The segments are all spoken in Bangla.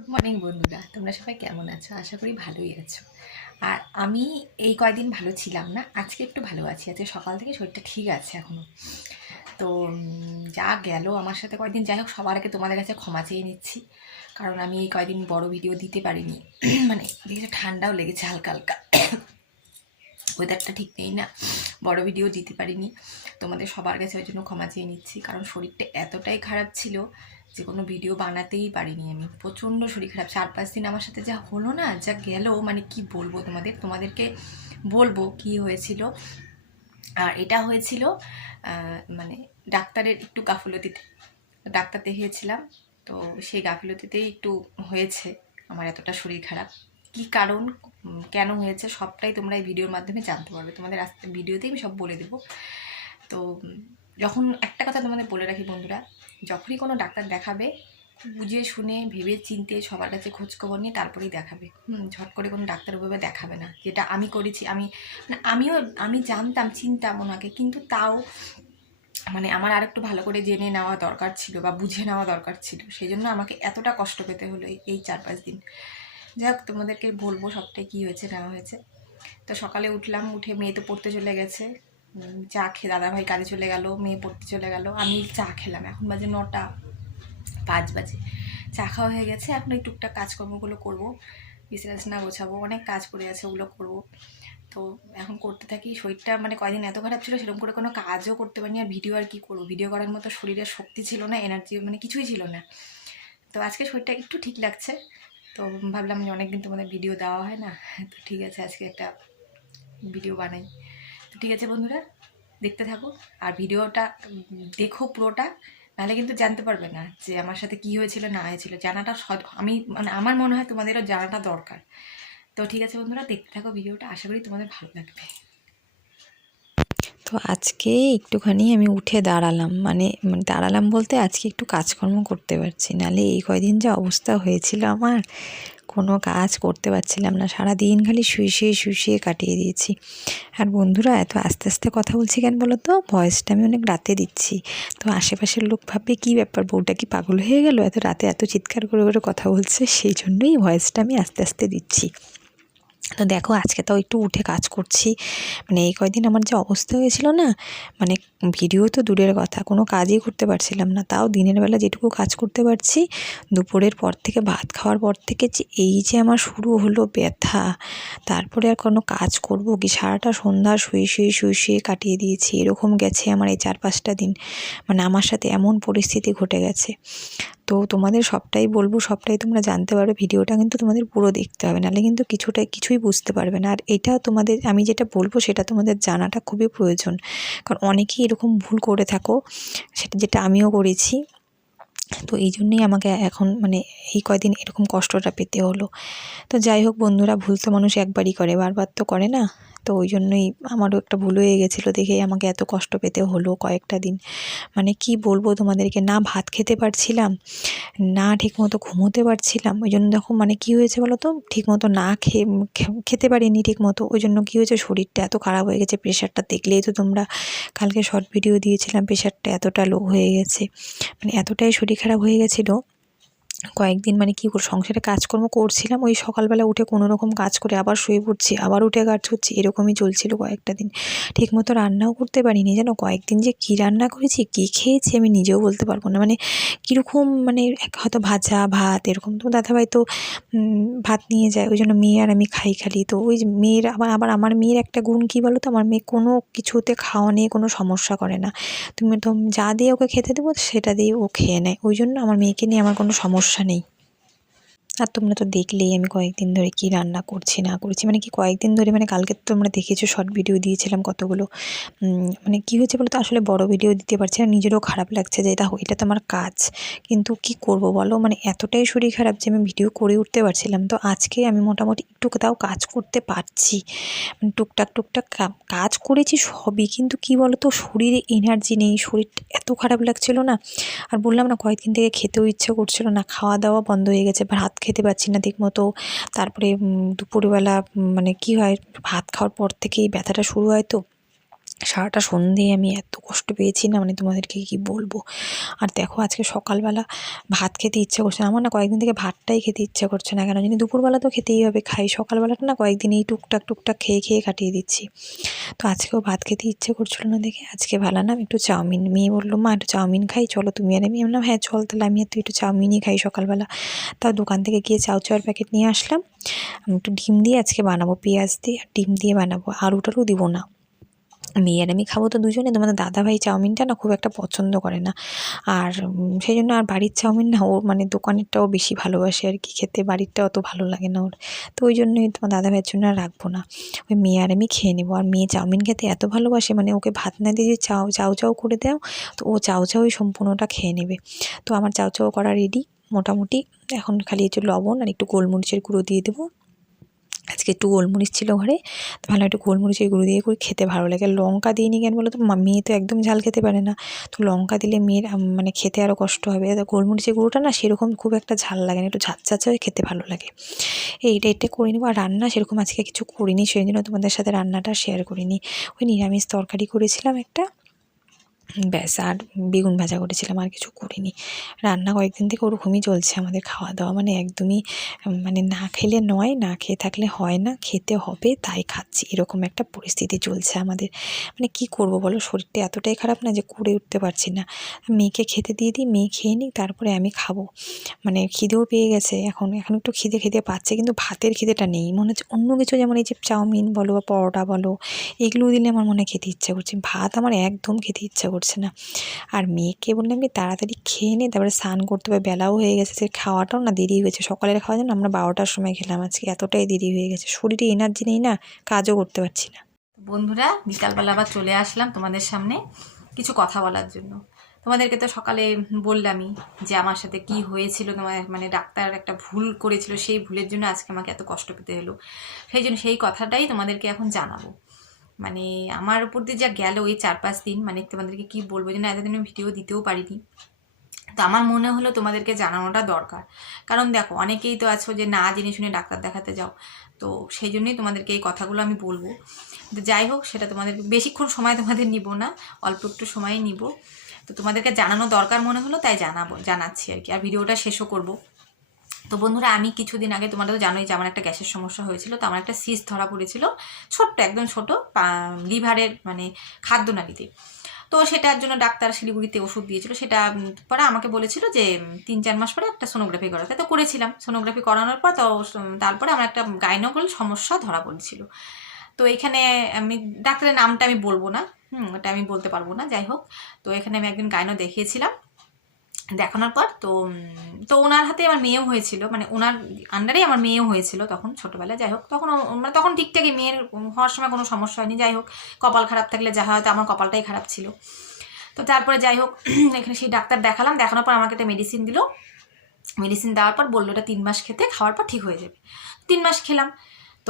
গুড মর্নিং বন্ধুরা। তোমরা সবাই কেমন আছো? আশা করি ভালোই আছো। আর আমি এই কয়দিন ভালো ছিলাম না, আজকে একটু ভালো আছি। আজকে সকাল থেকে শরীরটা ঠিক আছে এখনও তো যা গেল আমার সাথে কয়দিন, যাই হোক, সবার আগে তোমাদের কাছে ক্ষমা চেয়ে নিচ্ছি। কারণ আমি এই কয়দিন বড় ভিডিও দিতে পারিনি। মানে ঠান্ডাও লেগেছে হালকা হালকা। ওয়েদারটা ঠিক নেই না। বড় ভিডিও দিতে পারিনি। তোমাদের সবার কাছে ওই জন্য ক্ষমা চেয়ে নিচ্ছি। কারণ শরীরটা এতটাই খারাপ ছিল যে কোনো ভিডিও বানাতেই পারিনি আমি। প্রচণ্ড শরীর খারাপ। চার পাঁচ দিন আমার সাথে যা হলো না, যা গেল মানে কি বলব তোমাদের? তোমাদেরকে বলব কি হয়েছিল। আর এটা হয়েছিল মানে ডাক্তারের একটু গাফিলতিতে। ডাক্তার দেখিয়েছিলাম, তো সেই গাফিলতিতেই একটু হয়েছে। আমার এতটা শরীর খারাপ। কি কারণ? কেন হয়েছে সবটাই তোমরা এই ভিডিওর মাধ্যমে জানতে পারবে। তোমাদের আজকে ভিডিওতেই আমি সব বলে দেবো। তো, যখন একটা কথা তোমাদের বলে রাখি বন্ধুরা, যখনই কোনো ডাক্তার দেখাবে, বুঝে শুনে, ভেবে চিনতে সবার কাছে খোঁজখবর নিয়ে তারপরেই দেখাবে। হুম, ঝট করে কোনো ডাক্তার ওভাবে দেখাবে না, যেটা আমি করেছি, আমি মানে আমিও, আমি জানতাম, চিনতাম ওনাকে, কিন্তু তাও মানে আমার আর একটু ভালো করে জেনে নেওয়া দরকার ছিল বা বুঝে নেওয়া দরকার ছিল। সেই জন্য আমাকে এতটা কষ্ট পেতে হলো এই চার পাঁচ দিন। যাই হোক তোমাদেরকে বলব সবটাই কী হয়েছে, না হয়েছে। তো সকালে উঠলাম, উঠে মেয়ে তো পড়তে চলে গেছে। চা খেয়ে দাদাভাই কাজে চলে গেল, মেয়ে পড়তে চলে গেল। আমি চা খেলাম, এখন বাজে নটা পাঁচ বাজে। চা খাওয়া হয়ে গেছে, এখন এই টুকটাক কাজকর্মগুলো করব, বিছানা গোছাবো, অনেক কাজ পড়ে আছে ওগুলো করব। তো এখন করতে থাকি, শরীরটা মানে কয়দিন এত খারাপ ছিল, সেরকম করে কোনো কাজও করতে পারিনি, আর ভিডিও আর কী করব? ভিডিও করার মতো শরীরের শক্তি ছিল না এনার্জি মানে কিছুই ছিল না। তো আজকে শরীরটা একটু ঠিক লাগছে তো ভাবলাম যে অনেকদিন তোমাদের ভিডিও দেওয়া হয় না, তো ঠিক আছে আজকে একটা ভিডিও বানাই। তো ঠিক আছে বন্ধুরা, দেখতে থাকো। আর ভিডিওটা দেখো পুরোটা, নাহলে কিন্তু জানতে পারবে না যে আমার সাথে কি হয়েছিল, না হয়েছিল। জানাটা আমি মানে আমার মনে হয় তোমাদেরও জানাটা দরকার। তো ঠিক আছে বন্ধুরা, দেখতে থাকো ভিডিওটা আশা করি তোমাদের ভালো লাগবে। তো আজকে একটুখানি আমি উঠে দাঁড়ালাম। মানে মানে দাঁড়ালাম বলতে আজকে একটু কাজকর্ম করতে পারছি। নালে এই কয়দিন যা অবস্থা হয়েছিল আমার, কোনো কাজ করতে পারছিলাম না। সারা দিন খালি শুয়ে শুয়ে কাটিয়ে দিয়েছি। আর বন্ধুরা, এত আস্তে আস্তে কথা বলছি কেন বলো তো? ভয়েসটা আমি অনেক রাতে দিচ্ছি। তো আশেপাশের লোক ভাববে, কী ব্যাপার, বউটা কি পাগল হয়ে গেল? এত রাতে এত চিৎকার করে করে কথা বলছে? সেই জন্যই ভয়েসটা আমি আস্তে আস্তে দিচ্ছি। তো দেখো আজকে তাও একটু উঠে কাজ করছি। মানে এই কয়দিন আমার যে অবস্থা হয়েছিল না মানে ভিডিও তো দূরের কথা, কোনো কাজই করতে পারছিলাম না। তাও দিনের বেলা যেটুকু কাজ করতে পারছি, দুপুরের পর থেকে, ভাত খাওয়ার পর থেকে যে এই যে আমার শুরু হলো ব্যথা, তারপরে আর কোনো কাজ করব কি? সারাটা সন্ধ্যা শুয়ে শুয়ে শুয়ে শুয়ে কাটিয়ে দিয়েছি, এরকম গেছে আমার এই চার পাঁচটা দিন। মানে আমার সাথে এমন পরিস্থিতি ঘটে গেছে। তো তোমাদের সবটাই বলব, সবটাই তোমরা জানতে পারবে। ভিডিওটা কিন্তু তোমাদের পুরো দেখতে হবে, নাহলে কিন্তু কিছুটা কিছুই বুঝতে পারবে না। আর এটা তোমাদের, আমি যেটা বলব সেটা তোমাদের জানাটা খুবই প্রয়োজন। কারণ অনেকেই এরকম ভুল করে থাকো, সেটা যেটা আমিও করেছি। তো এই জন্যই আমাকে এখন মানে এই কয়দিন এরকম কষ্টটা পেতে হলো। তো যাই হোক বন্ধুরা, ভুল তো মানুষ একবারই করে, বারবার তো করে না। তো ওই জন্যই আমারও একটা ভুল হয়ে গেছিল দেখেই আমাকে এত কষ্ট পেতে হলো কয়েকটা দিন। মানে কি বলব তোমাদেরকে, না ভাত খেতে পারছিলাম, না ঠিকমতো ঘুমোতে পারছিলাম, ওই জন্য দেখো মানে কি হয়েছে বলো তো ঠিকমতো না খেয়ে খেতে পারিনি ঠিকমতো, ওই জন্য কী হয়েছে? শরীরটা এত খারাপ হয়ে গেছে, প্রেশারটা দেখলেই তো তোমরা। কালকে শর্ট ভিডিও দিয়েছিলাম, প্রেশারটা এতটা লো হয়ে গেছে মানে এতটাই শরীর খারাপ হয়ে গেছিল কয়েকদিন মানে কী করে সংসারে কাজকর্ম করছিলাম, ওই সকালবেলা উঠে কোনো রকম কাজ করে আবার শুয়ে পড়ছি, আবার উঠে কাজ করছি, এরকমই চলছিল কয়েকটা দিন। ঠিকমতো রান্নাও করতে পারিনি যেন কয়েকদিন যে কী রান্না করেছি, কী খেয়েছি আমি নিজেও বলতে পারব না। মানে কীরকম মানে হয়তো ভাজা, ভাত, এরকম তো দাদাভাই তো ভাত নিয়ে যায়, ওই জন্য মেয়ে আর আমি খাই খালি। তো ওই মেয়ের আবার আবার আমার মেয়ের একটা গুণ কী বলো তো আমার মেয়ে কোনো কিছুতে খাওয়া নিয়ে কোনো সমস্যা করে না। তুমি তো যা দিয়ে ওকে খেতে দেবো, সেটা দিয়ে ও খেয়ে নেয়। ওই জন্য আমার মেয়েকে নিয়ে আমার কোনো সমস্যা নেই আর তোমরা তো দেখলেই আমি কয়েকদিন ধরে কি রান্না করছি, না করছি। মানে কি কয়েকদিন ধরে মানে কালকে তো তোমরা দেখেছ শর্ট ভিডিও দিয়েছিলাম কতগুলো। মানে কি হয়েছে বলো তো আসলে বড় ভিডিও দিতে পারছি না, নিজেরও খারাপ লাগছে যে এটা এটা তো আমার কাজ। কিন্তু কি করব বলো মানে এতটাই শরীর খারাপ যে আমি ভিডিও করে উঠতে পারছিলাম। তো আজকে আমি মোটামুটি একটু তাও কাজ করতে পারছি। মানে টুকটাক টুকটাক কাজ করেছি সবই, কিন্তু কি বলো তো শরীরে এনার্জি নেই, শরীরটা এত খারাপ লাগছিল না। আর বললাম না, কয়েকদিন থেকে খেতেও ইচ্ছে করছিল না খাওয়া দাওয়া বন্ধ হয়ে গেছে ভাত খেতে পাচ্ছি না ঠিকমতো। তারপরে দুপুরবেলা মানে কি হয়, ভাত খাওয়ার পর থেকেই ব্যথাটা শুরু হয় তো। সারাটা সন্ধে আমি এত কষ্ট পেয়েছি না মানে তোমাদেরকে কি বলব? আর দেখো আজকে সকালবেলা ভাত খেতে ইচ্ছা করছে না। আমার না কয়েকদিন থেকে ভাতটাই খেতে ইচ্ছা করছে না, কেন জানি দুপুরবেলা তো খেতেই হবে, খাই। সকালবেলাটা না কয়েকদিন এই টুকটাক টুকটাক খেয়ে খেয়ে কাটিয়ে দিচ্ছি। তো আজকেও ভাত খেতে ইচ্ছে করছিল না দেখে, আজকে ভালো না একটু চাউমিন। মেয়ে বলল, মা, একটু চাউমিন খাই, চলো তুমি আর আমি। বললাম হ্যাঁ চল তাহলে আমি আর তুই একটু চাউমিনই খাই সকালবেলা। তাও দোকান থেকে গিয়ে চাউ চাউয়ের প্যাকেট নিয়ে আসলাম। আমি একটু ডিম দিয়ে আজকে বানাবো, পেঁয়াজ দিয়ে, আর ডিম দিয়ে বানাবো। আলু টালু দিব না। মেয়ে আর আমি খাব তো দুজনে, তোমাদের দাদাভাই চাউমিনটা না খুব একটা পছন্দ করে না। আর সেই জন্য আর বাড়ির চাউমিন না, ওর মানে দোকানেরটাও বেশি ভালোবাসে আর কি, খেতে বাড়িরটা অত ভালো লাগে না ওর। তো ওই জন্যই তোমার দাদাভাইয়ের জন্য আর রাখব না। ওই মেয়ে আর আমি খেয়ে নেব। আর মেয়ে চাউমিন খেতে এত ভালোবাসে মানে ওকে ভাত না দিয়ে যে চাও চাউ চাউ করে দাও, তো ও চাউ চাউই সম্পূর্ণটা খেয়ে নেবে। তো আমার চাউ চাউ করা রেডি মোটামুটি। এখন খালি একটু লবণ আর একটু গোলমরিচের গুঁড়ো দিয়ে দেবো। আজকে একটু গোলমরিচ ছিল ঘরে, তো ভালো একটু গোলমরিচের গুঁড়ো দিয়ে করে, খেতে ভালো লাগে। লঙ্কা দিইনি কেন বলো তো মেয়ে তো একদম ঝাল খেতে পারে না। তো লঙ্কা দিলে মেয়ের মানে খেতে আরও কষ্ট হবে। গোলমরিচের গুঁড়োটা না সেরকম খুব একটা ঝাল লাগে না, একটু ঝাঁঝাঝা হয়ে খেতে ভালো লাগে। এইটা, এটা করে নেব। আর রান্না সেরকম আজকে কিছু করিনি সেই জন্য তোমাদের সাথে রান্নাটা শেয়ার করিনি। ওই নিরামিষ তরকারি করেছিলাম একটা। ব্যাস, আর বেগুন ভাজা করেছিলাম, আর কিছু করিনি। রান্না কয়েকদিন থেকে ওরকমই চলছে আমাদের খাওয়া দাওয়া মানে একদমই মানে না খেলে নয়, না খেয়ে থাকলে হয় না, খেতে হবে, তাই খাচ্ছি। এরকম একটা পরিস্থিতি চলছে আমাদের। মানে কি করব বলো? শরীরটা এতটাই খারাপ না যে করে উঠতে পারছি না। মেয়েকে খেতে দিয়ে দিই, মেয়ে খেয়ে নিক, তারপরে আমি খাব। মানে খিদেও পেয়ে গেছে। এখন এখন একটু খিদে খিদে পাচ্ছে, কিন্তু ভাতের খিদেটা নেই। মনে হচ্ছে অন্য কিছু, যেমন এই যে চাউমিন বলো বা পরোটা বলো, এগুলো দিলে আমার মনে খেতে ইচ্ছা করছে। ভাত আমার একদম খেতে ইচ্ছা করছে না। আর মেয়েকে বললাম কি, তাড়াতাড়ি খেয়ে নে, তারপরে স্নান করতে হবে, বেলাও হয়ে গেছে, সে খাওয়াটাও না দেরি হয়েছে। সকালের খাওয়া যেন আমরা বারোটার সময় খেলাম আজকে, এতটাই দেরি হয়ে গেছে। শরীরে এনার্জি নেই না, কাজও করতে পারছি না। বন্ধুরা, বিকালবেলা আবার চলে আসলাম তোমাদের সামনে কিছু কথা বলার জন্য। তোমাদেরকে তো সকালে বললামই যে আমার সাথে কি হয়েছিল, তোমার মানে ডাক্তার একটা ভুল করেছিল, সেই ভুলের জন্য আজকে আমাকে এত কষ্ট পেতে হলো। সেই জন্য সেই কথাটাই তোমাদেরকে এখন জানাব। মানে আমার উপর দিয়ে যা গেল এই চার পাঁচ দিন মানে তোমাদেরকে কি বলব যে না, এতদিন ভিডিও দিতেও পারিনি। তো আমার মনে হলো তোমাদেরকে জানানোটা দরকার। কারণ দেখো, অনেকেই তো আছো যে না জেনে শুনে ডাক্তার দেখাতে যাও। তো সেই জন্যই তোমাদেরকে এই কথাগুলো আমি বলব। তো যাই হোক, সেটা তোমাদের বেশিক্ষণ সময় তোমাদের নিব না, অল্প একটু সময়ই নিব। তো তোমাদেরকে জানানো দরকার মনে হলো, তাই জানাব, জানাচ্ছি আর কি। আর ভিডিওটা শেষও করব। তো বন্ধুরা, আমি কিছুদিন আগে তোমরা তো জানোই যে আমার একটা গ্যাসের সমস্যা হয়েছিল, তো আমার একটা সিস ধরা পড়েছিল, ছোট্ট, একদম ছোট লিভারের মানে খাদ্য খাদ্যনালীতে তো সেটার জন্য ডাক্তার শিলিগুড়িতে ওষুধ দিয়েছিল, সেটা পরে আমাকে বলেছিল যে তিন, চার মাস পরে একটা সোনোগ্রাফি করাতে। তো করেছিলাম সোনোগ্রাফি করানোর পর তো তারপরে আমার একটা গাইনোকল সমস্যা ধরা পড়েছিল। তো এখানে আমি, ডাক্তারের নামটা আমি বলব না, হুম, ওটা আমি বলতে পারব না, যাই হোক। তো এখানে আমি একদিন গাইনো দেখিয়েছিলাম দেখানোর পর তো তো ওনার হাতে আমার মেয়েও হয়েছিল মানে ওনার আন্ডারেই আমার মেয়েও হয়েছিল তখন ছোটোবেলায়, যাই হোক, তখন মানে তখন ঠিকঠাকই মেয়ের হওয়ার সময় কোনো সমস্যা হয়নি, যাই হোক, কপাল খারাপ থাকলে যা হয়তো আমার কপালটাই খারাপ ছিল। তো তারপরে যাই হোক, এখানে সেই ডাক্তার দেখালাম, দেখানোর পর আমাকে একটা মেডিসিন দিল। মেডিসিন দেওয়ার পর বলল এটা তিন মাস খেতে, খাওয়ার পর ঠিক হয়ে যাবে। তিন মাস খেলাম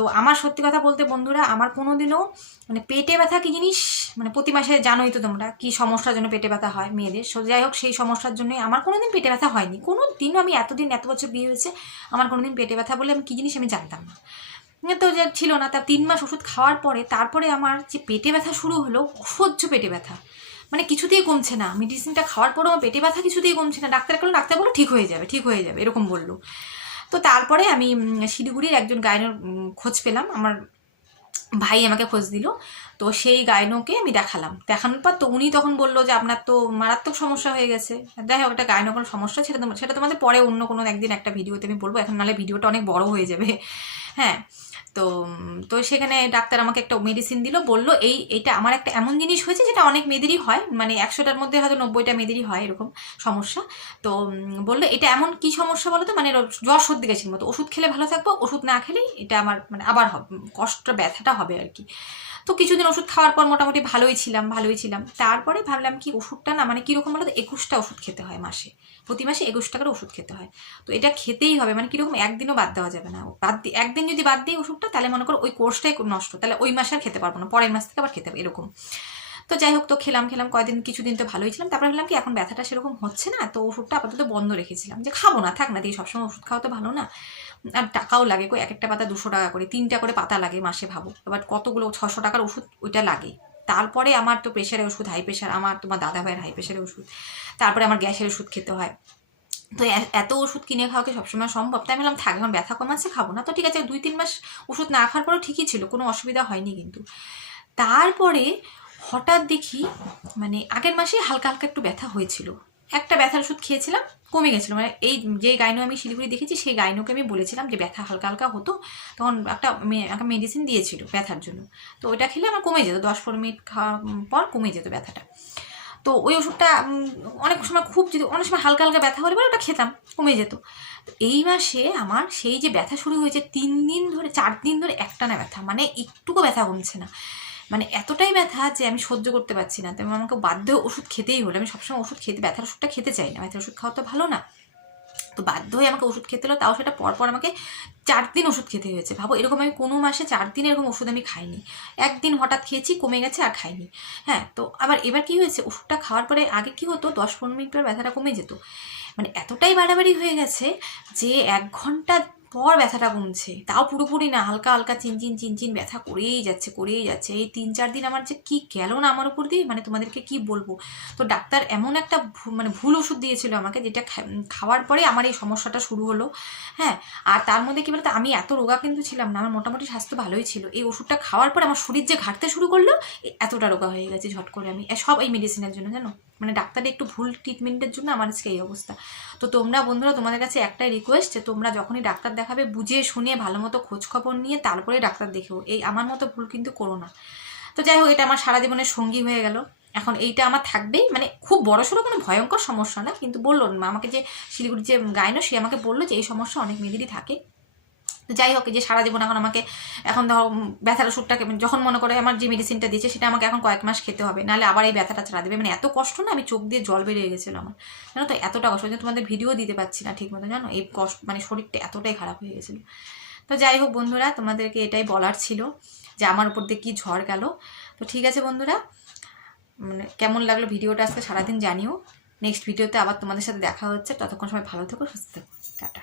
তো আমার সত্যি কথা বলতে বন্ধুরা, আমার কোনো দিনও মানে পেটে ব্যথা কি জিনিস? মানে প্রতি মাসে জানোই তো তোমরা কী সমস্যার জন্য পেটে ব্যথা হয় মেয়েদের। সো যাই হোক, সেই সমস্যার জন্যই আমার কোনো দিন পেটে ব্যথা হয়নি। কোনো দিনও আমি এতদিন, এত বছর বিয়ে হয়েছে, আমার কোনো দিন পেটে ব্যথা বলে আমি কী জিনিস আমি জানতাম না। তো যে ছিল না, তার তিন মাস ওষুধ খাওয়ার পরে তারপরে আমার যে পেটে ব্যথা শুরু হলো, অসহ্য পেটে ব্যথা। মানে কিছুতেই কমছে না। মেডিসিনটা খাওয়ার পরেও পেটে ব্যথা কিছুতেই কমছে না। ডাক্তার বলল ডাক্তার বলল, ঠিক হয়ে যাবে, ঠিক হয়ে যাবে। এরকম বলল। তো তারপরে আমি শিলিগুড়ির একজন গায়নের খোঁজ পেলাম। আমার ভাই আমাকে খোঁজ দিল। তো সেই গায়নকে আমি দেখালাম। দেখানোর পর তো উনি তখন বলল যে, আপনার তো মারাত্মক সমস্যা হয়ে গেছে। যাই হোক, একটা গায়নো কোনো সমস্যা, সেটা সেটা তোমাদের পরে অন্য কোনো একদিন একটা ভিডিওতে আমি বলব। এখন নাহলে ভিডিওটা অনেক বড় হয়ে যাবে। হ্যাঁ তো তো সেখানে ডাক্তার আমাকে একটা মেডিসিন দিল, বলল, এই, এটা আমার একটা এমন জিনিস হয়েছে যেটা অনেক মেয়েদেরই হয় মানে একশোটার মধ্যে হয়তো নব্বইটা মেয়েদেরই হয় এরকম সমস্যা। তো, বলল, এটা এমন কি সমস্যা বলো তো মানে জ্বর সর্দি গেছে মতো। ওষুধ খেলে ভালো থাকব, ওষুধ না খেলেই এটা আমার মানে আবার হবে কষ্ট ব্যথাটা হবে আর কি। তো কিছুদিন ওষুধ খাওয়ার পর মোটামুটি ভালোই ছিলাম ভালোই ছিলাম। তারপরে ভাবলাম কি ওষুধটা না মানে কীরকম বলতো? একুশটা ওষুধ খেতে হয় মাসে। প্রতি মাসে একুশ টাকার ওষুধ খেতে হয়। তো এটা খেতেই হবে মানে কীরকম একদিনও বাদ দেওয়া যাবে না। বাদ দিয়ে, একদিন যদি বাদ দিই ওষুধটা, তাহলে মনে করো ওই কোর্সটাই নষ্ট, তাহলে ওই মাসে আর খেতে পারব না, পরের মাস থেকে আবার খেতে হবে, এরকম। তো যাই হোক তো খেলাম খেলাম, কয়েকদিন, কিছুদিন তো ভালোই ছিলাম। তারপরে ভাবলাম কি, এখন ব্যথাটা সেরকম হচ্ছে না, তো ওষুধটা আপাতত বন্ধ রেখেছিলাম। যে খাব না, থাক না, দিয়ে সবসময় ওষুধ খাওয়া তো ভালো না। আর টাকাও লাগে কই, এক একটা পাতা দুশো টাকা করে, তিনটা করে পাতা লাগে মাসে ভাবো এবার কতগুলো, ছশো টাকার ওষুধ ওইটা লাগে। তারপরে আমার তো প্রেশারের ওষুধ হাই প্রেশার আমার তোমার দাদা ভাইয়ের হাই প্রেশারের ওষুধ। তারপরে আমার গ্যাসের ওষুধ খেতে হয়। তো এত ওষুধ কিনে খাওয়া কি সবসময় সম্ভব? তাই বললাম থাক, এখন ব্যথা কমাচ্ছে, খাব না। তো ঠিক আছে, দুই, তিন মাস ওষুধ না খাওয়ার পরেও ঠিকই ছিল, কোনো অসুবিধা হয়নি কিন্তু। তারপরে হঠাৎ দেখি মানে আগের মাসে হালকা হালকা একটু ব্যথা হয়েছিল। একটা ব্যথার ওষুধ খেয়েছিলাম, কমে গেছিল। মানে এই যে গাইনো আমি শিলিগুড়ি দেখেছি, সেই গাইনোকে আমি বলেছিলাম যে ব্যথা হালকা হালকা হতো। তখন একটা একটা মেডিসিন দিয়েছিল ব্যথার জন্য। তো ওইটা খেলে আমার কমে যেত, দশ পনেরো মিনিট খাওয়া পর কমে যেত ব্যথাটা। তো ওই ওষুধটা অনেক সময় খুব যদি, অনেক সময় হালকা হালকা ব্যথা হলে পরে ওটা খেতাম, কমে যেত। এই মাসে আমার সেই যে ব্যথা শুরু হয়েছে, তিন দিন ধরে, চার দিন ধরে একটানা ব্যথা। মানে একটুকু ব্যথা কমছে না। মানে এতটাই ব্যথা যে আমি সহ্য করতে পারছি না। তেমন আমাকে বাধ্য ওষুধ খেতেই হলো। আমি সবসময় ওষুধ খেতে, ব্যথার ওষুধটা খেতে চাই না। ব্যথার ওষুধ খাওয়া তো ভালো না। তো বাধ্য হয়ে আমাকে ওষুধ খেতে হলো। তাও সেটা পরপর আমাকে চার দিন ওষুধ খেতে হয়েছে। ভাবো, এরকম আমি কোনো মাসে চার দিন এরকম ওষুধ আমি খাইনি। একদিন হঠাৎ খেয়েছি, কমে গেছে আর খাইনি। হ্যাঁ তো আবার এবার কি হয়েছে? ওষুধটা খাওয়ার পরে আগে কি হতো? দশ পনেরো মিনিট পর ব্যথাটা কমে যেত। মানে এতটাই বাড়াবাড়ি হয়ে গেছে যে এক ঘণ্টা পর ব্যথাটা কমছে। তাও পুরোপুরি না, হালকা হালকা চিনচিন চিনচিন ব্যথা করেই যাচ্ছে করেই যাচ্ছে। এই তিন চার দিন আমার যে কি গেল না আমার উপর দিয়ে মানে তোমাদেরকে কি বলব? তো ডাক্তার এমন একটা মানে ভুল ওষুধ দিয়েছিল আমাকে, যেটা খাওয়ার পরে আমার এই সমস্যাটা শুরু হলো। হ্যাঁ আর তার মধ্যে কী বলতো, আমি এত রোগা কিন্তু ছিলাম না, আমার মোটামুটি স্বাস্থ্য ভালোই ছিল। এই ওষুধটা খাওয়ার পর আমার শরীর যে ঘাটতে শুরু করল এতটা রোগা হয়ে গেছে ঝট করে আমি সব এই মেডিসিনের জন্য, জানো? মানে ডাক্তারের একটু ভুল ট্রিটমেন্টের জন্য আমার আজকে এই অবস্থা। তো তোমরা বন্ধুরা, তোমাদের কাছে একটাই রিকোয়েস্ট যে তোমরা যখনই ডাক্তার দেখাবে বুঝে শুনে ভালো মতো খোঁজ খবর নিয়ে তারপরে ডাক্তার দেখেও। এই আমার মতো ভুল কিন্তু করো না। তো যাই হোক, এটা আমার সারা জীবনের সঙ্গী হয়ে গেল। এখন এইটা আমার থাকবেই। মানে খুব বড় সড়ো কোনো ভয়ঙ্কর সমস্যা না, কিন্তু বলল আমাকে যে শিলিগুড়ির যে গাইনো, সে আমাকে বলল যে এই সমস্যা অনেক মেয়েদেরই থাকে। যাই হোক যে সারা জীবন এখন আমাকে, এখন ধরো ব্যথার ওষুধটাকে যখন মনে করে আমার যে মেডিসিনটা দিয়েছে, সেটা আমাকে এখন কয়েক মাস খেতে হবে। নাহলে আবার এই ব্যথাটা ছাড়া দেবে। মানে এত কষ্ট না, আমি চোখ দিয়ে জল বেরিয়ে গেছিল আমার। জানো তো, এতটা কষ্ট। তোমাদের ভিডিও দিতে পারছি না ঠিক মতো জানো? এই কষ্ট মানে শরীরটা এতটাই খারাপ হয়ে গেছিল। তো যাই হোক বন্ধুরা, তোমাদেরকে এটাই বলার ছিল যে আমার উপর দিয়ে কী ঝড় গেল। তো ঠিক আছে বন্ধুরা মানে কেমন লাগল ভিডিওটা আজকে সারাদিন জানিও। নেক্সট ভিডিওতে আবার তোমাদের সাথে দেখা হচ্ছে। ততক্ষণ সময় ভালো থেকো, সুস্থ থেকো। টাটা।